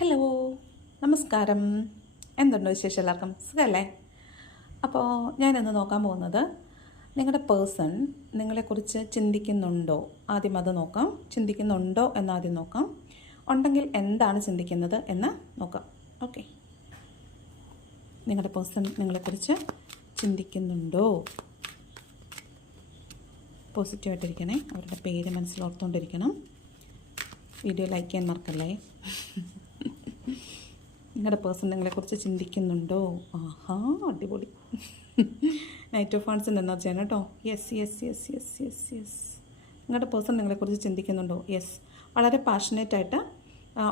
Hello, നമസ്കാരം. എന്തുണ്ട് വിശേഷം? എല്ലാവർക്കും സുഖമല്ലേ? അപ്പോൾ ഞാനിന്ന് നോക്കാൻ പോകുന്നത് നിങ്ങളുടെ പേഴ്സൺ നിങ്ങളെക്കുറിച്ച് ചിന്തിക്കുന്നുണ്ടോ. ആദ്യം അത് നോക്കാം. ചിന്തിക്കുന്നുണ്ടോ എന്നാദ്യം നോക്കാം. ഉണ്ടെങ്കിൽ എന്താണ് ചിന്തിക്കുന്നത് എന്ന് നോക്കാം. ഓക്കെ, നിങ്ങളുടെ പേഴ്സൺ നിങ്ങളെക്കുറിച്ച് ചിന്തിക്കുന്നുണ്ടോ? പോസിറ്റീവായിട്ടിരിക്കണേ. അവരുടെ പേര് മനസ്സിലോർത്തുകൊണ്ടിരിക്കണം. വീഡിയോ ലൈക്ക് ചെയ്യാൻ മറക്കല്ലേ. നിങ്ങളുടെ പേഴ്സൺ നിങ്ങളെക്കുറിച്ച് ചിന്തിക്കുന്നുണ്ടോ? ആഹാ, അടിപൊളി. നൈറ്റ് ഓഫ് വാണ്ട്സിൻ്റെ എനർജിയാണ് കേട്ടോ. Yes yes yes yes yes yes നിങ്ങളുടെ പേഴ്സൺ നിങ്ങളെക്കുറിച്ച് ചിന്തിക്കുന്നുണ്ടോ? യെസ്. വളരെ പാഷനേറ്റായിട്ട്,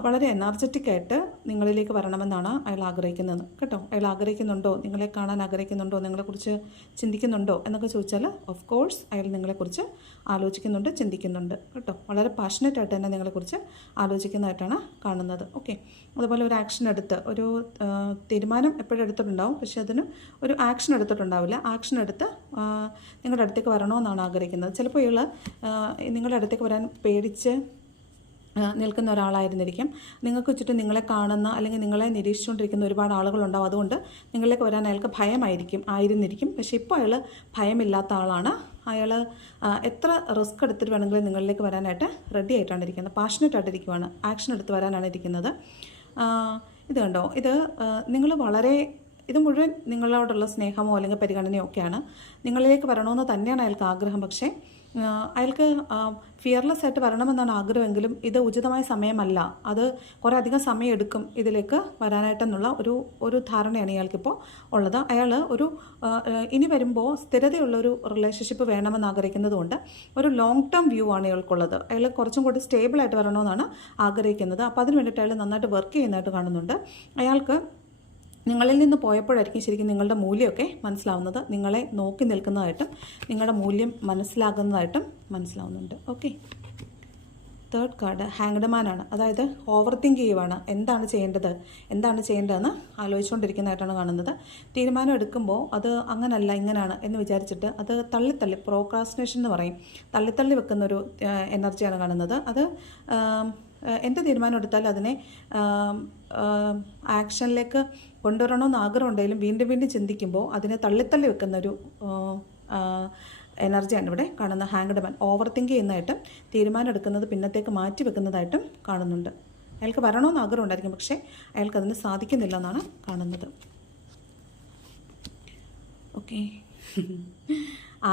വളരെ എനർജറ്റിക് ആയിട്ട് നിങ്ങളിലേക്ക് വരണമെന്നാണ് അയാൾ ആഗ്രഹിക്കുന്നത് കേട്ടോ. അയാൾ ആഗ്രഹിക്കുന്നുണ്ടോ, നിങ്ങളെ കാണാൻ ആഗ്രഹിക്കുന്നുണ്ടോ, നിങ്ങളെക്കുറിച്ച് ചിന്തിക്കുന്നുണ്ടോ എന്നൊക്കെ ചോദിച്ചാൽ ഓഫ് കോഴ്സ് അയാൾ നിങ്ങളെക്കുറിച്ച് ആലോചിക്കുന്നുണ്ട്, ചിന്തിക്കുന്നുണ്ട് കേട്ടോ. വളരെ പാഷനേറ്റായിട്ട് തന്നെ നിങ്ങളെക്കുറിച്ച് ആലോചിക്കുന്നതായിട്ടാണ് കാണുന്നത്. ഓക്കെ, അതുപോലെ ഒരു ആക്ഷൻ എടുത്ത്, ഒരു തീരുമാനം എപ്പോഴും എടുത്തിട്ടുണ്ടാവും, പക്ഷേ അതിന് ഒരു ആക്ഷൻ എടുത്തിട്ടുണ്ടാവില്ല. ആക്ഷൻ എടുത്ത് നിങ്ങളുടെ അടുത്തേക്ക് വരണമെന്നാണ് ആഗ്രഹിക്കുന്നത്. ചിലപ്പോൾ ഇയാൾ നിങ്ങളുടെ അടുത്തേക്ക് വരാൻ പേടിച്ച് നിൽക്കുന്ന ഒരാളായിരുന്നിരിക്കും. നിങ്ങൾക്ക് ചുറ്റും നിങ്ങളെ കാണുന്ന അല്ലെങ്കിൽ നിങ്ങളെ നിരീക്ഷിച്ചുകൊണ്ടിരിക്കുന്ന ഒരുപാട് ആളുകളുണ്ടാവും. അതുകൊണ്ട് നിങ്ങളിലേക്ക് വരാൻ അയാൾക്ക് ആയിരുന്നിരിക്കും. പക്ഷേ ഇപ്പോൾ അയാൾ ഭയമില്ലാത്ത ആളാണ്. അയാൾ എത്ര റിസ്ക് എടുത്തിട്ട് വേണമെങ്കിലും നിങ്ങളിലേക്ക് വരാനായിട്ട് റെഡി ആയിട്ടാണ് ഇരിക്കുന്നത്. പാഷനേറ്റ് ആയിട്ടിരിക്കുവാണ്. ആക്ഷൻ എടുത്ത് വരാനാണ് ഇരിക്കുന്നത്. ഇത് കണ്ടോ, നിങ്ങൾ വളരെ, ഇത് മുഴുവൻ നിങ്ങളോടുള്ള സ്നേഹമോ അല്ലെങ്കിൽ പരിഗണനയോ ഒക്കെയാണ്. നിങ്ങളിലേക്ക് വരണമെന്ന് തന്നെയാണ് അയാൾക്ക് ആഗ്രഹം. പക്ഷേ അയാൾക്ക് ഫിയർലെസ് ആയിട്ട് വരണമെന്നാണ് ആഗ്രഹമെങ്കിലും ഇത് ഉചിതമായ സമയമല്ല. അത് കുറേ അധികം സമയം എടുക്കും ഇതിലേക്ക് വരാനായിട്ടെന്നുള്ള ഒരു ധാരണയാണ് ഇയാൾക്കിപ്പോൾ ഉള്ളത്. അയാൾ ഇനി വരുമ്പോൾ സ്ഥിരതയുള്ളൊരു റിലേഷൻഷിപ്പ് വേണമെന്ന് ആഗ്രഹിക്കുന്നതുകൊണ്ട് ഒരു ലോങ് ടേം വ്യൂ ആണ് ഇയാൾക്കുള്ളത്. അയാൾ കുറച്ചും കൂടി സ്റ്റേബിളായിട്ട് വരണമെന്നാണ് ആഗ്രഹിക്കുന്നത്. അപ്പോൾ അതിന് വേണ്ടിയിട്ട് അയാൾ നന്നായിട്ട് വർക്ക് ചെയ്യുന്നതായിട്ട് കാണുന്നുണ്ട്. അയാൾക്ക് നിങ്ങളിൽ നിന്ന് പോയപ്പോഴായിരിക്കും ശരിക്കും നിങ്ങളുടെ മൂല്യമൊക്കെ മനസ്സിലാവുന്നത്. നിങ്ങളെ നോക്കി നിൽക്കുന്നതായിട്ടും നിങ്ങളുടെ മൂല്യം മനസ്സിലാകുന്നതായിട്ടും മനസ്സിലാവുന്നുണ്ട്. ഓക്കെ, തേർഡ് കാർഡ് ഹാങ്ഡ് മാനാണ്. അതായത് ഓവർ തിങ്ക് ചെയ്യുവാണ്. എന്താണ് ചെയ്യേണ്ടതെന്ന് ആലോചിച്ചുകൊണ്ടിരിക്കുന്നതായിട്ടാണ് കാണുന്നത്. തീരുമാനം എടുക്കുമ്പോൾ അത് അങ്ങനല്ല ഇങ്ങനെയാണ് എന്ന് വിചാരിച്ചിട്ട് അത് തള്ളി പ്രോക്രാസ്റ്റിനേഷൻ എന്ന് പറയും, തള്ളി വെക്കുന്നൊരു എനർജിയാണ് കാണുന്നത്. അത് എന്ത് തീരുമാനം എടുത്താലും അതിനെ ആക്ഷനിലേക്ക് കൊണ്ടുവരണമെന്ന് ആഗ്രഹമുണ്ടെങ്കിലും വീണ്ടും ചിന്തിക്കുമ്പോൾ അതിനെ തള്ളി വെക്കുന്നൊരു എനർജിയാണ് ഇവിടെ കാണുന്ന ഹാങ്ഡ് മാൻ. ഓവർ തിങ്ക് ചെയ്യുന്നതായിട്ടും തീരുമാനം എടുക്കുന്നത് പിന്നത്തേക്ക് മാറ്റി വെക്കുന്നതായിട്ടും കാണുന്നുണ്ട്. അയാൾക്ക് വരണമെന്ന് ആഗ്രഹം ഉണ്ടായിരിക്കും, പക്ഷേ അയാൾക്കതിന് സാധിക്കുന്നില്ല എന്നാണ് കാണുന്നത്. ഓക്കെ,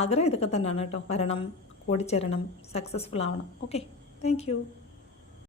ആഗ്രഹം ഇതൊക്കെ തന്നെയാണ് കേട്ടോ. വരണം, ഓടിച്ചേരണം, സക്സസ്ഫുൾ ആവണം. Okay, thank you.